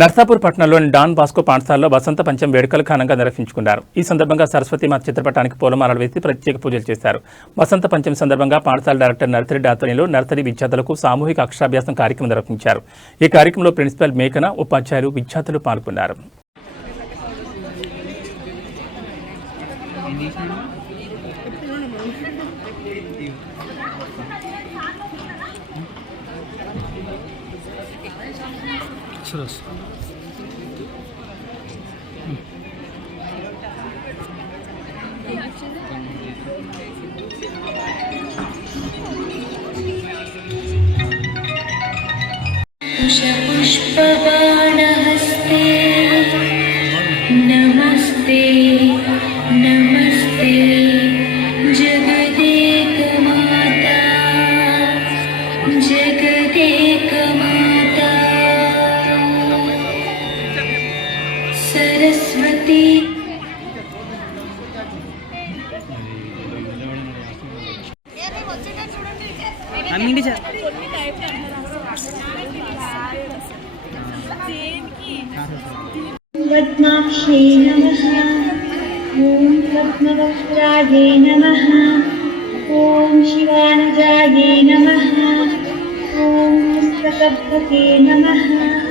నర్సాపూర్ పట్టణంలోని don Bosco పాఠశాలలో వసంత పంచమి వేడుకలు ఘనంగా నిర్వహించుకున్నారు. ఈ సందర్భంగా సరస్వతీమాత చిత్రపటానికి పూలమాలలు వేసి ప్రత్యేక పూజలు చేశారు. వసంత పంచమి సందర్భంగా పాఠశాల డైరెక్టర్ నర్సరెడ్డి ఆధ్వర్యంలో నర్సరీ విద్యార్థులకు సామూహిక అక్షరాభ్యాసం కార్యక్రమం నిర్వహించారు. ఈ కార్యక్రమంలో ప్రిన్సిపల్ మేఘన, ఉపాధ్యాయులు, విద్యార్థులు పాల్గొన్నారు. पुष्पबाणहस्ते नमस्ते नमस्ते जगदेकमाता जगदेकमाता सरस्वती पद्माक्षे नमः। ॐ पद्मवक्त्रायै नमः। ॐ शिवानुजायै नमः। ॐ पुस्तकभृते नमः।